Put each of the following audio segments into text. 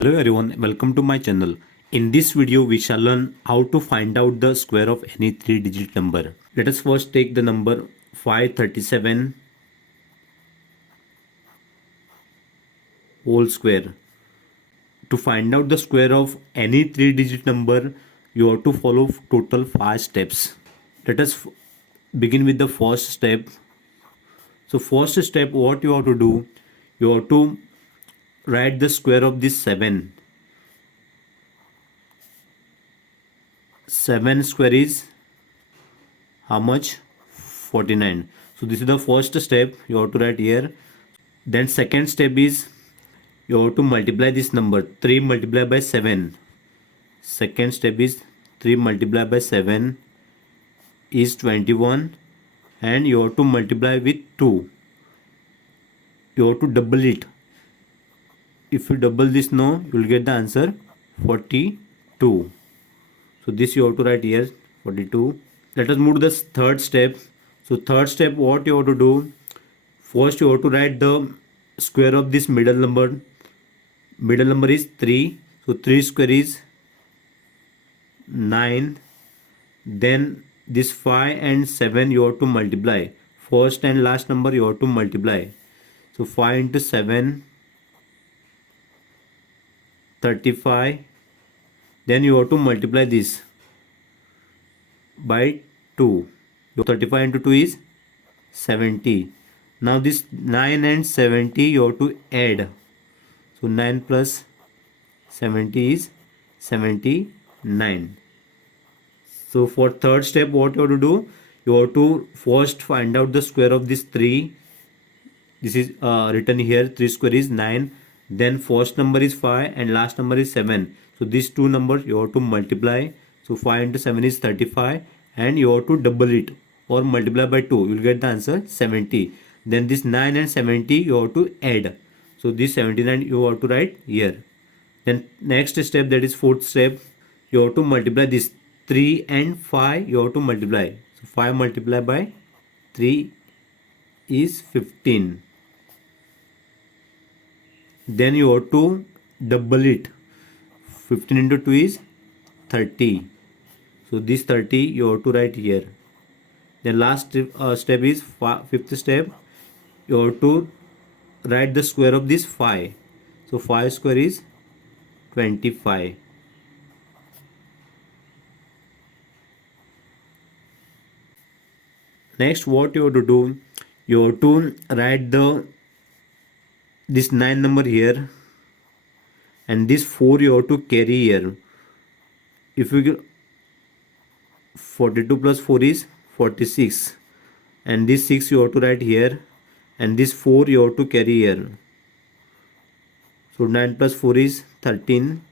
Hello everyone, welcome to my channel. In this video we shall learn how to find out the square of any 3-digit number. Let us first take the number 537 whole square. To find out the square of any 3-digit number, you have to follow total 5 steps. Let us begin with the first step. So first step, what you have to do, you have to write the square of this 7. 7 square is how much? 49. So this is the first step you have to write here. Then second step is you have to multiply this number 3 multiplied by 7. Second step is 3 multiplied by 7 is 21, and you have to multiply with 2. You have to double it. If you double this now, you will get the answer 42. So this you have to write here 42. Let us move to the third step. So third step, what you have to do, first you have to write the square of this middle number. Middle number is 3. So 3 square is 9. Then this 5 and 7 you have to multiply. First and last number you have to multiply. So 5 into 7, 35. Then you have to multiply this by 2. 35 into 2 is 70. Now this 9 and 70 you have to add. So 9 plus 70 is 79. So for third step, what you have to do, you have to first find out the square of this 3. This is written here, 3 square is 9. Then first number is 5 and last number is 7. So these two numbers you have to multiply. So 5 into 7 is 35, and you have to double it or multiply by 2. You will get the answer 70. Then this 9 and 70 you have to add. So this 79 you have to write here. Then next step, that is fourth step, you have to multiply this 3 and 5 you have to multiply. So 5 multiplied by 3 is 15. Then you have to double it. 15 into 2 is 30. So this 30 you have to write here. The last step is fifth step. You have to write the square of this 5. So 5 square is 25. Next, what you have to do, you have to write this 9 number here, and this 4 you have to carry here. If you get 42 plus 4 is 46, and this 6 you have to write here, and this 4 you have to carry here. So 9 plus 4 is 13.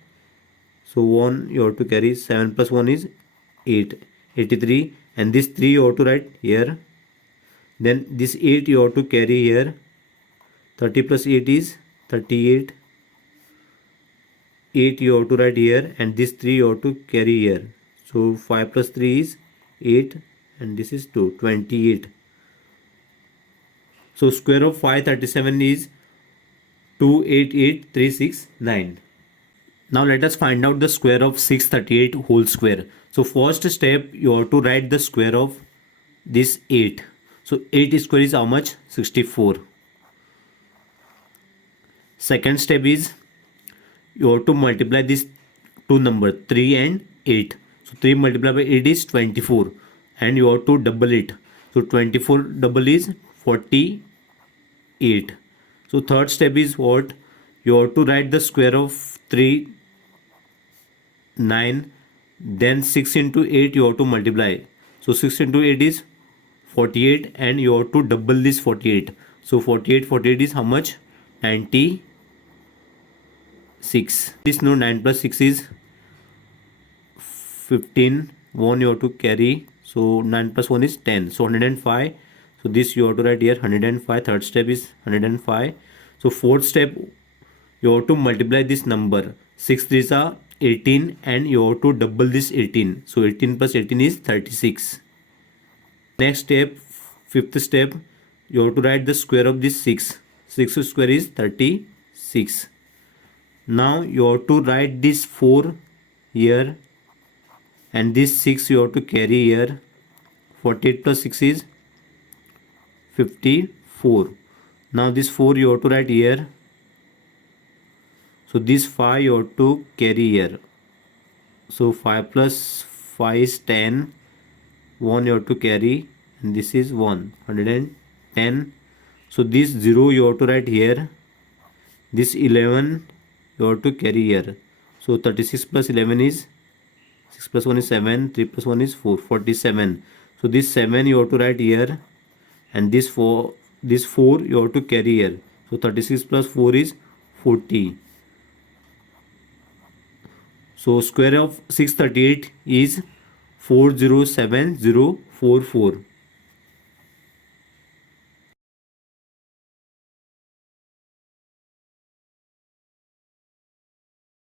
So 1 you have to carry. 7 plus 1 is 8. 83. And this 3 you have to write here. Then this 8 you have to carry here. 30 plus 8 is 38. 8 you have to write here, and this 3 you have to carry here. So 5 plus 3 is 8, and this is 2, 28. So square of 537 is 288369. Now let us find out the square of 638 whole square. So first step, you have to write the square of this 8. So 8 square is how much? 64. Second step is you have to multiply this two number 3 and 8. So 3 multiplied by 8 is 24, and you have to double it. So 24 double is 48. So third step is what? You have to write the square of 3, 9. Then 6 into 8 you have to multiply. So 6 into 8 is 48, and you have to double this 48. So 48 is how much? 96. This no, 9 plus 6 is 15. 1 you have to carry. So 9 plus 1 is 10. So 105. So this you have to write here 105. Third step is 105. So fourth step, you have to multiply this number. 6 3s are 18, and you have to double this 18. So 18 plus 18 is 36. Next step, fifth step, you have to write the square of this 6. 6 square is 36. Now you have to write this 4 here and this 6 you have to carry here. 48 plus 6 is 54. Now this 4 you have to write here. So this 5 you have to carry here. So 5 plus 5 is 10. 1 you have to carry and this is 110. So this 0 you have to write here. This 11 you have to carry here. So 36 plus 11 is 6 plus 1 is 7. 3 plus 1 is 4. 47. So this 7 you have to write here and this 4 you have to carry here. So 36 plus 4 is 40. So square of 638 is 407044.